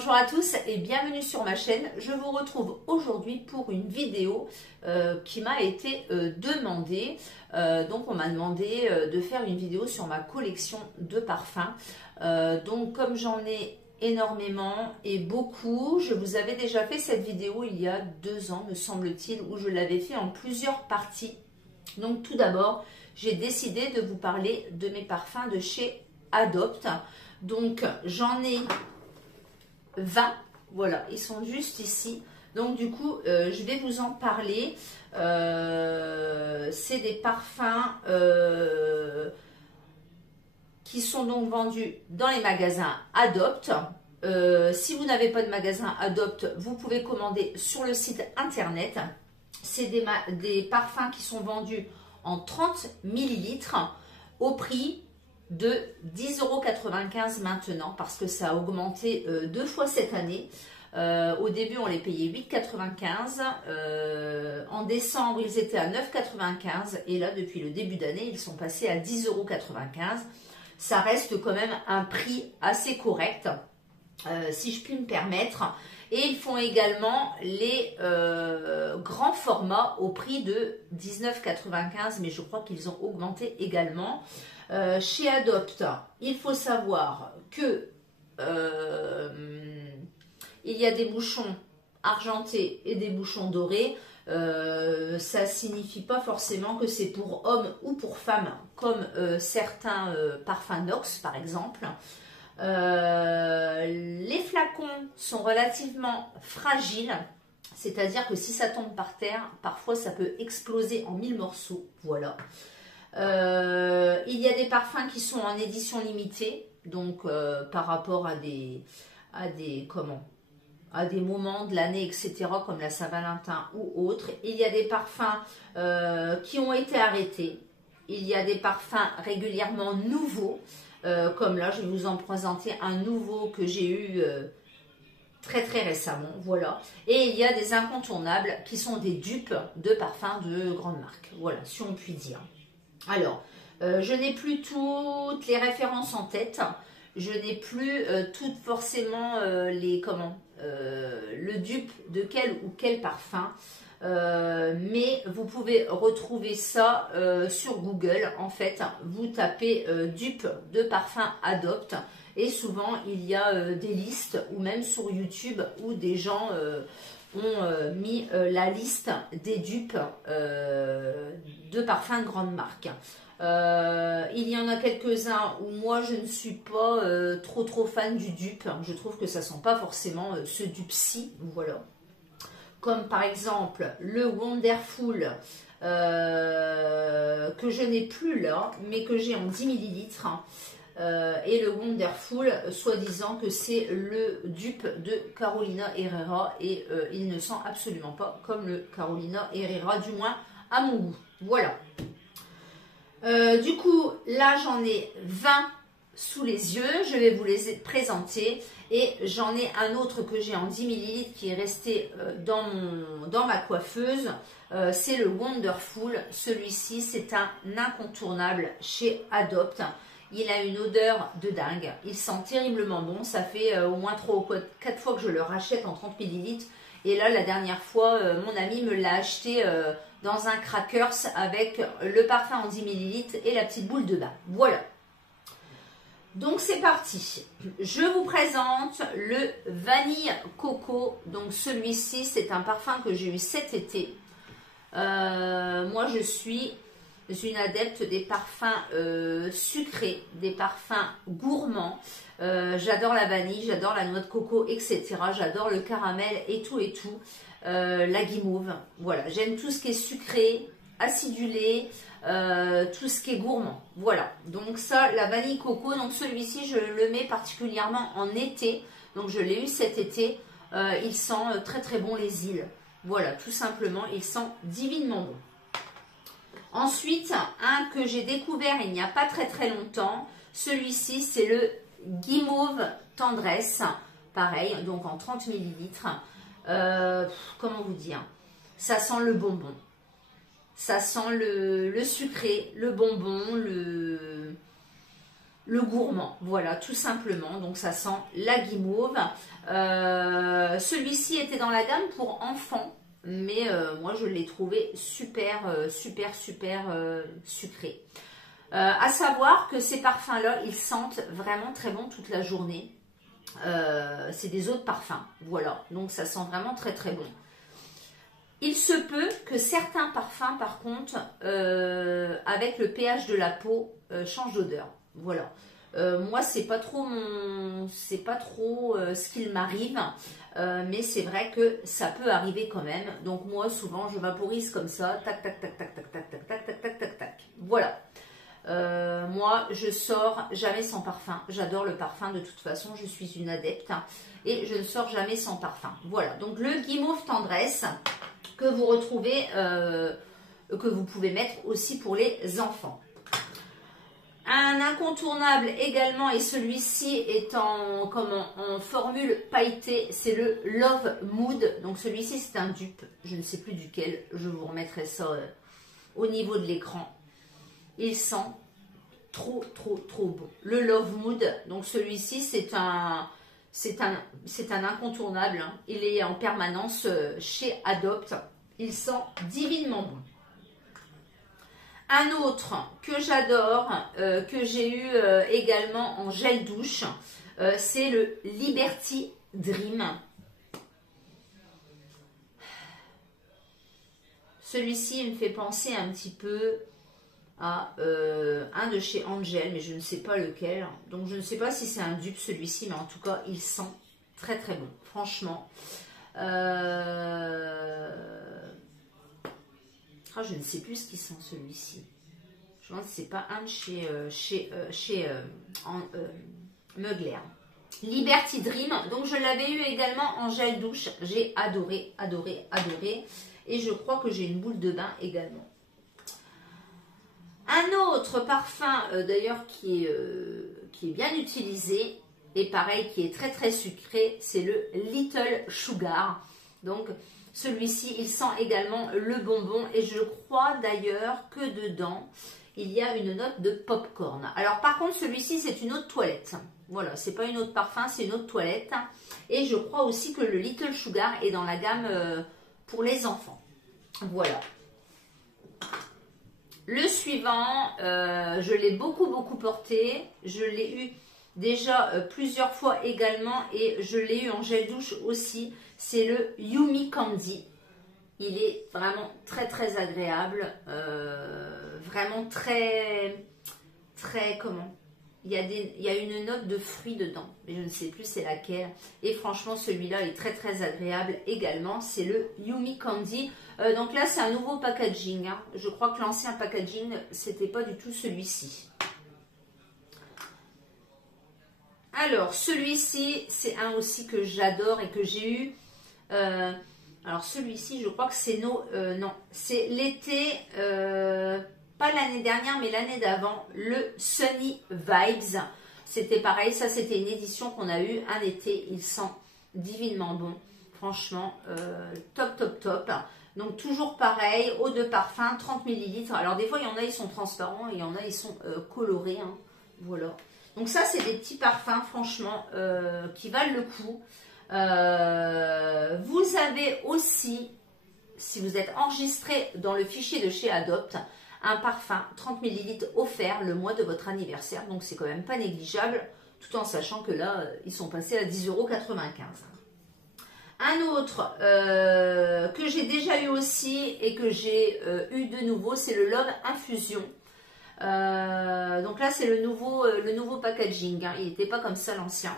Bonjour à tous et bienvenue sur ma chaîne. Je vous retrouve aujourd'hui pour une vidéo qui m'a été demandée. Donc on m'a demandé de faire une vidéo sur ma collection de parfums. Donc comme j'en ai énormément et beaucoup, je vous avais déjà fait cette vidéo il y a 2 ans me semble-t-il, où je l'avais fait en plusieurs parties. Donc tout d'abord, j'ai décidé de vous parler de mes parfums de chez Adopt. Donc j'en ai 20, voilà, ils sont juste ici. Donc du coup, je vais vous en parler. C'est des parfums qui sont donc vendus dans les magasins Adopt. Si vous n'avez pas de magasin Adopt, vous pouvez commander sur le site internet. C'est des parfums qui sont vendus en 30 millilitres au prix de 10,95 € maintenant, parce que ça a augmenté 2 fois cette année. Au début, on les payait 8,95 €. En décembre, ils étaient à 9,95 € et là, depuis le début d'année, ils sont passés à 10,95 €. Ça reste quand même un prix assez correct, si je puis me permettre. Et ils font également les grands formats au prix de 19,95 €, mais je crois qu'ils ont augmenté également. Chez Adopt, il faut savoir que il y a des bouchons argentés et des bouchons dorés. Ça signifie pas forcément que c'est pour hommes ou pour femmes, comme certains parfums Nox par exemple. Les flacons sont relativement fragiles, c'est-à-dire que si ça tombe par terre, parfois ça peut exploser en 1000 morceaux. Voilà. Il y a des parfums qui sont en édition limitée, donc par rapport à des moments de l'année, etc., comme la Saint-Valentin ou autres. Il y a des parfums qui ont été arrêtés. Il y a des parfums régulièrement nouveaux, comme là, je vais vous en présenter un nouveau que j'ai eu très récemment, voilà. Et il y a des incontournables qui sont des dupes de parfums de grandes marques, voilà, si on peut dire. Alors, je n'ai plus toutes les références en tête, je n'ai plus toutes forcément le dupe de quel ou quel parfum, mais vous pouvez retrouver ça sur Google. En fait, vous tapez dupe de parfum Adopt et souvent il y a des listes, ou même sur YouTube où des gens ont mis la liste des dupes de parfums de grande marque. Il y en a quelques-uns où moi je ne suis pas trop fan du dupe. Je trouve que ça sent pas forcément ce dupe-ci, voilà. Comme par exemple le Wonderful que je n'ai plus là, mais que j'ai en 10 millilitres. Et le Wonderful, soi-disant que c'est le dupe de Carolina Herrera, et il ne sent absolument pas comme le Carolina Herrera, du moins à mon goût. Voilà. Du coup, là j'en ai 20 sous les yeux, je vais vous les présenter, et j'en ai un autre que j'ai en 10 millilitres qui est resté dans ma coiffeuse. C'est le Wonderful. Celui-ci, c'est un incontournable chez Adopt. Il a une odeur de dingue, il sent terriblement bon. Ça fait au moins 3 ou 4 fois que je le rachète en 30 millilitres. Et là, la dernière fois, mon ami me l'a acheté dans un Crackers avec le parfum en 10 millilitres et la petite boule de bain. Voilà. Donc c'est parti. Je vous présente le Vanille Coco. Donc celui-ci, c'est un parfum que j'ai eu cet été. Moi, je suis une adepte des parfums sucrés, des parfums gourmands. J'adore la vanille, j'adore la noix de coco, etc. J'adore le caramel et tout et tout. La guimauve, voilà. J'aime tout ce qui est sucré, acidulé, tout ce qui est gourmand. Voilà. Donc ça, la vanille coco. Donc celui-ci, je le mets particulièrement en été. Donc je l'ai eu cet été. Il sent très bon les îles. Voilà, tout simplement, il sent divinement bon. Ensuite, un que j'ai découvert il n'y a pas très longtemps, celui-ci c'est le Guimauve Tendresse, pareil, donc en 30 millilitres. Comment vous dire? Ça sent le bonbon, ça sent le sucré, le bonbon, le gourmand, voilà, tout simplement. Donc ça sent la guimauve. Celui-ci était dans la gamme pour enfants, mais moi je l'ai trouvé super sucré. À savoir que ces parfums-là, ils sentent vraiment très bon toute la journée. C'est des eaux de parfum, voilà. Donc ça sent vraiment très bon. Il se peut que certains parfums, par contre, avec le pH de la peau, changent d'odeur. Voilà. Moi, c'est pas trop ce qu'il m'arrive, mais c'est vrai que ça peut arriver quand même. Donc moi, souvent, je vaporise comme ça, tac, tac, tac, tac, tac, tac, tac, tac, tac, tac, tac, tac. Voilà. Moi, je sors jamais sans parfum. J'adore le parfum de toute façon. Je suis une adepte et je ne sors jamais sans parfum. Voilà. Donc le guimauve tendresse que vous retrouvez, que vous pouvez mettre aussi pour les enfants. Un incontournable également, et celui-ci est en formule pailletée, c'est le Love Mood. Donc celui-ci c'est un dupe, je ne sais plus duquel, je vous remettrai ça au niveau de l'écran. Il sent trop bon. Le Love Mood, donc celui-ci c'est un incontournable, hein. Il est en permanence chez Adopt. Il sent divinement bon. Un autre que j'adore, que j'ai eu également en gel douche, c'est le Liberty Dream. Celui-ci me fait penser un petit peu à un de chez Angel, mais je ne sais pas lequel. Donc je ne sais pas si c'est un dupe celui-ci, mais en tout cas il sent très bon, franchement. Ah, je ne sais plus ce qui sent celui-ci. Je pense que c'est pas un de chez Mugler. Liberty Dream. Donc je l'avais eu également en gel douche. J'ai adoré. Et je crois que j'ai une boule de bain également. Un autre parfum d'ailleurs qui est bien utilisé et pareil qui est très sucré, c'est le Little Sugar. Donc celui-ci, il sent également le bonbon et je crois d'ailleurs que dedans, il y a une note de popcorn. Alors par contre, celui-ci, c'est une eau de toilette. Voilà, c'est pas une eau de parfum, c'est une eau de toilette. Et je crois aussi que le Little Sugar est dans la gamme pour les enfants. Voilà. Le suivant, je l'ai beaucoup porté. Je l'ai eu déjà plusieurs fois également et je l'ai eu en gel douche aussi. C'est le Yummy Candy. Il est vraiment très agréable. Vraiment très comment? Il y a une note de fruits dedans, mais je ne sais plus c'est laquelle. Et franchement, celui-là est très agréable également. C'est le Yummy Candy. Donc là, c'est un nouveau packaging, hein. Je crois que l'ancien packaging, c'était pas du tout celui-ci. Alors, celui-ci, c'est un aussi que j'adore et que j'ai eu. Alors, celui-ci, je crois que c'est non, c'est l'été, pas l'année dernière, mais l'année d'avant, le Sunny Vibes. C'était pareil, ça, c'était une édition qu'on a eue un été. Il sent divinement bon. Franchement, top. Donc, toujours pareil, eau de parfum, 30 ml. Alors, des fois, il y en a, ils sont transparents et il y en a, ils sont colorés. Hein. Voilà. Donc ça, c'est des petits parfums, franchement, qui valent le coup. Vous avez aussi, si vous êtes enregistré dans le fichier de chez Adopt, un parfum 30 ml offert le mois de votre anniversaire. Donc, c'est quand même pas négligeable, tout en sachant que là, ils sont passés à 10,95 €. Un autre que j'ai déjà eu aussi et que j'ai eu de nouveau, c'est le Love Infusion. Donc là, c'est le nouveau packaging, hein. Il n'était pas comme ça l'ancien.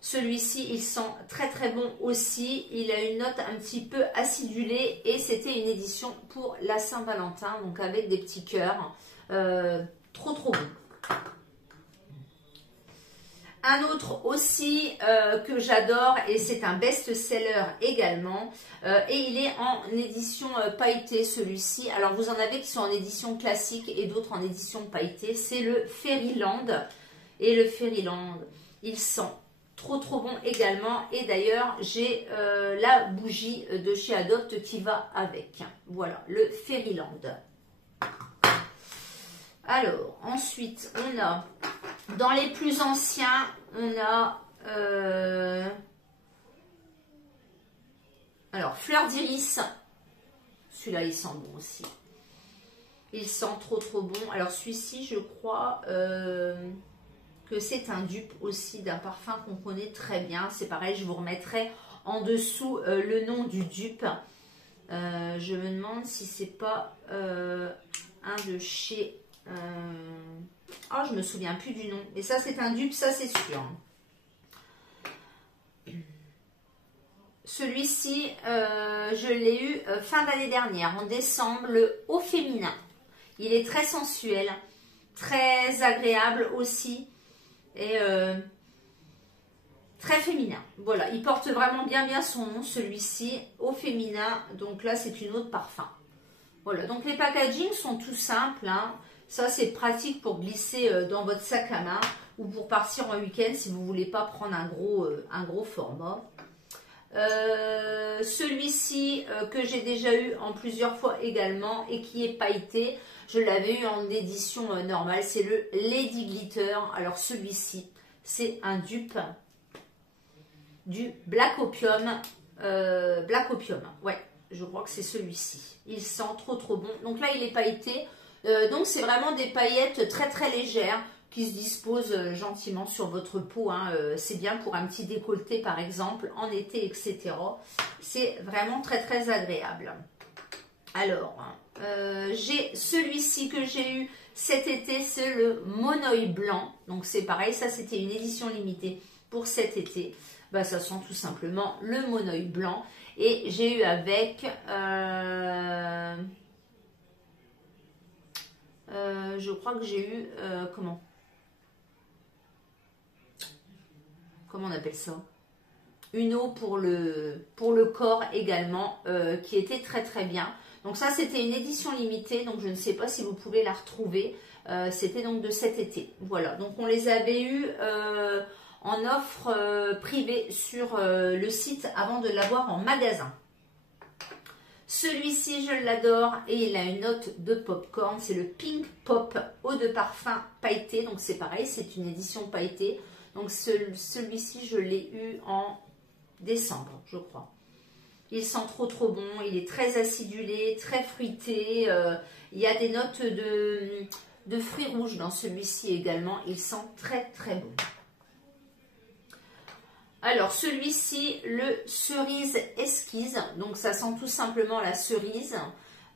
Celui-ci, il sent très bon aussi. Il a une note un petit peu acidulée et c'était une édition pour la Saint-Valentin, donc avec des petits cœurs. Trop bon. Un autre aussi que j'adore et c'est un best-seller également et il est en édition pailletée celui-ci. Alors vous en avez qui sont en édition classique et d'autres en édition pailletée. C'est le Fairyland et le Fairyland il sent trop bon également et d'ailleurs j'ai la bougie de chez Adopt qui va avec. Voilà le Fairyland. Alors, ensuite, on a, dans les plus anciens, on a, alors, Fleur d'Iris. Celui-là, il sent bon aussi. Il sent trop bon. Alors, celui-ci, je crois que c'est un dupe aussi d'un parfum qu'on connaît très bien. C'est pareil, je vous remettrai en dessous le nom du dupe. Je me demande si c'est pas un de chez... Oh, je me souviens plus du nom. Et ça, c'est un dupe, ça, c'est sûr. Celui-ci, je l'ai eu fin d'année dernière, en décembre, le Eau Féminin. Il est très sensuel, très agréable aussi et très féminin. Voilà, il porte vraiment bien son nom, celui-ci, Eau Féminin. Donc là, c'est une eau de parfum. Voilà, donc les packagings sont tout simples, hein. Ça, c'est pratique pour glisser dans votre sac à main ou pour partir en week-end si vous ne voulez pas prendre un gros format. Celui-ci que j'ai déjà eu en plusieurs fois également et qui est pailleté, je l'avais eu en édition normale, c'est le Lady Glitter. Alors celui-ci, c'est un dupe du Black Opium. Ouais, je crois que c'est celui-ci. Il sent trop bon. Donc là, il est pailleté. Donc c'est vraiment des paillettes très légères qui se disposent gentiment sur votre peau, hein. C'est bien pour un petit décolleté par exemple, en été, etc. C'est vraiment très agréable. Alors, j'ai celui-ci que j'ai eu cet été, c'est le Monoï Blanc. Donc c'est pareil, ça c'était une édition limitée pour cet été. Bah, ça sent tout simplement le Monoï Blanc. Et j'ai eu avec... je crois que j'ai eu... comment on appelle ça? Une eau pour le corps également, qui était très bien. Donc ça, c'était une édition limitée, donc je ne sais pas si vous pouvez la retrouver. C'était donc de cet été. Voilà, donc on les avait eus en offre privée sur le site avant de l'avoir en magasin. Celui-ci, je l'adore et il a une note de popcorn. C'est le Pink Pop eau de parfum pailleté. Donc c'est pareil, c'est une édition pailletée. Donc celui-ci, je l'ai eu en décembre, je crois. Il sent trop bon. Il est très acidulé, très fruité. Il y a des notes de fruits rouges dans celui-ci également. Il sent très bon. Alors, celui-ci, le cerise esquisse. Donc, ça sent tout simplement la cerise.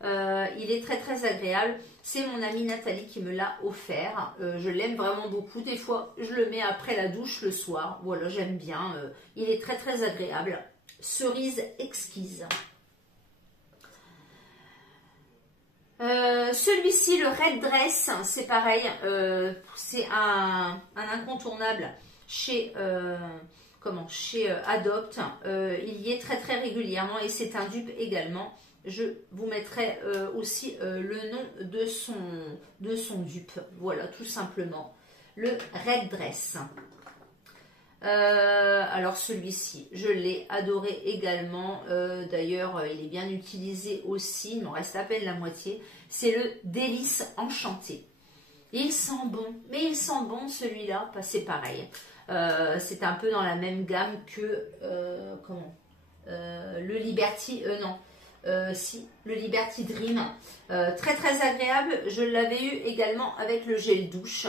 Il est très agréable. C'est mon amie Nathalie qui me l'a offert. Je l'aime vraiment beaucoup. Des fois, je le mets après la douche le soir. Voilà, j'aime bien. Il est très agréable. Cerise exquise. Celui-ci, le Red Dress, c'est pareil. C'est un incontournable chez... chez Adopt. Il y est très régulièrement et c'est un dupe également. Je vous mettrai aussi le nom de son dupe. Voilà, tout simplement. Le Red Dress. Alors celui-ci, je l'ai adoré également. D'ailleurs, il est bien utilisé aussi. Il m'en reste à peine la moitié. C'est le Délice Enchanté. Il sent bon. Mais il sent bon celui-là. C'est pareil. C'est un peu dans la même gamme que le Liberty, le Liberty Dream, très agréable. Je l'avais eu également avec le gel douche,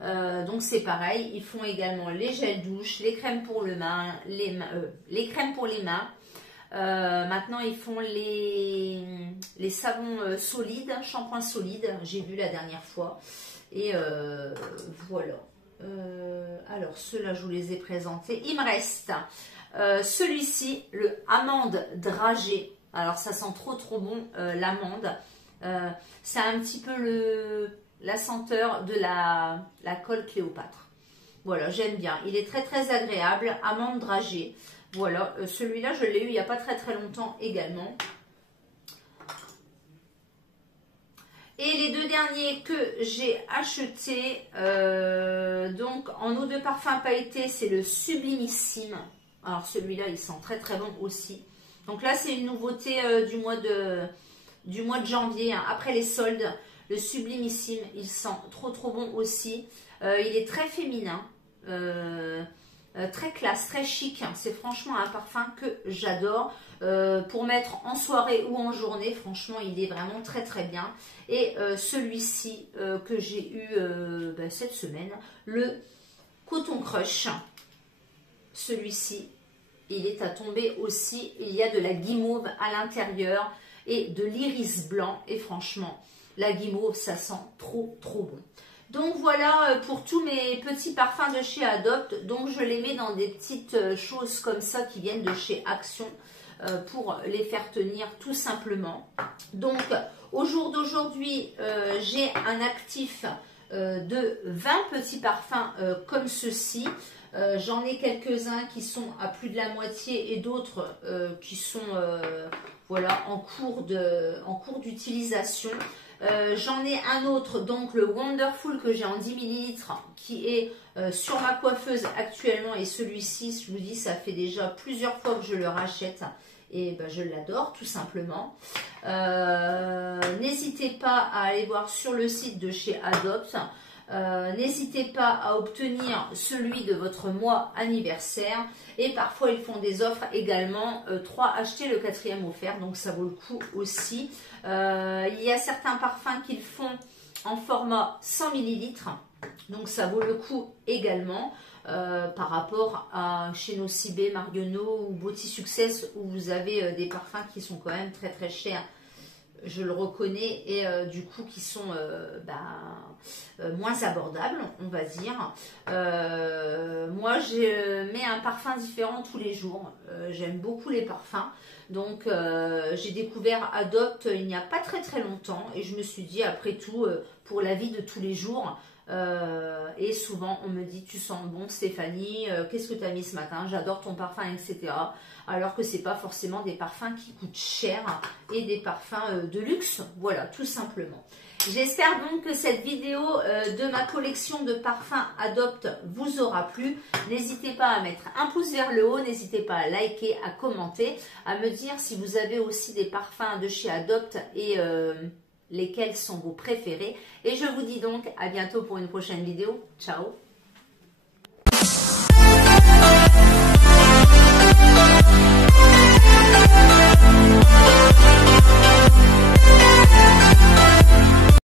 donc c'est pareil. Ils font également les gels douche, les crèmes pour les crèmes pour les mains. Maintenant ils font les savons solides, shampoing solide, j'ai vu la dernière fois, et voilà. Alors ceux-là je vous les ai présentés. Il me reste celui-ci, le amande dragée. Alors ça sent trop bon, l'amande. C'est un petit peu la senteur de la colle Cléopâtre. Voilà, j'aime bien. Il est très agréable, amande dragée. Voilà, celui-là je l'ai eu il n'y a pas très longtemps également. Et les deux derniers que j'ai achetés, donc en eau de parfum pailleté, c'est le Sublimissime. Alors celui-là, il sent très bon aussi. Donc là, c'est une nouveauté du mois de janvier, hein, après les soldes. le Sublimissime, il sent trop bon aussi. Il est très féminin, très classe, très chic. C'est franchement un parfum que j'adore. Pour mettre en soirée ou en journée, franchement, il est vraiment très bien. Et celui-ci que j'ai eu cette semaine, le Coton Crush. Celui-ci, il est à tomber aussi. Il y a de la guimauve à l'intérieur et de l'iris blanc. Et franchement, la guimauve, ça sent trop bon. Donc voilà pour tous mes petits parfums de chez Adopt. Donc je les mets dans des petites choses comme ça qui viennent de chez Action pour les faire tenir tout simplement. Donc au jour d'aujourd'hui, j'ai un actif de 20 petits parfums comme ceci. J'en ai quelques-uns qui sont à plus de la moitié et d'autres qui sont voilà, en cours d'utilisation. J'en ai un autre, donc le Wonderful que j'ai en 10 ml qui est sur ma coiffeuse actuellement, et celui-ci, je vous dis, ça fait déjà plusieurs fois que je le rachète et je l'adore tout simplement. N'hésitez pas à aller voir sur le site de chez Adopt. N'hésitez pas à obtenir celui de votre mois anniversaire, et parfois ils font des offres également, 3 achetés le 4e offert, donc ça vaut le coup aussi. Il y a certains parfums qu'ils font en format 100 ml, donc ça vaut le coup également par rapport à chez Nocibé, Marionneau ou Beauty Success, où vous avez des parfums qui sont quand même très chers. Je le reconnais, et du coup qui sont moins abordables, on va dire. Moi je mets un parfum différent tous les jours. J'aime beaucoup les parfums, donc j'ai découvert Adopt il n'y a pas très longtemps, et je me suis dit, après tout, pour la vie de tous les jours, et souvent on me dit, tu sens bon Stéphanie, qu'est-ce que tu as mis ce matin, j'adore ton parfum, etc. Alors que c'est pas forcément des parfums qui coûtent cher et des parfums de luxe, voilà, tout simplement. J'espère donc que cette vidéo de ma collection de parfums Adopt vous aura plu. N'hésitez pas à mettre un pouce vers le haut, n'hésitez pas à liker, à commenter, à me dire si vous avez aussi des parfums de chez Adopt et lesquels sont vos préférés. Et je vous dis donc à bientôt pour une prochaine vidéo. Ciao!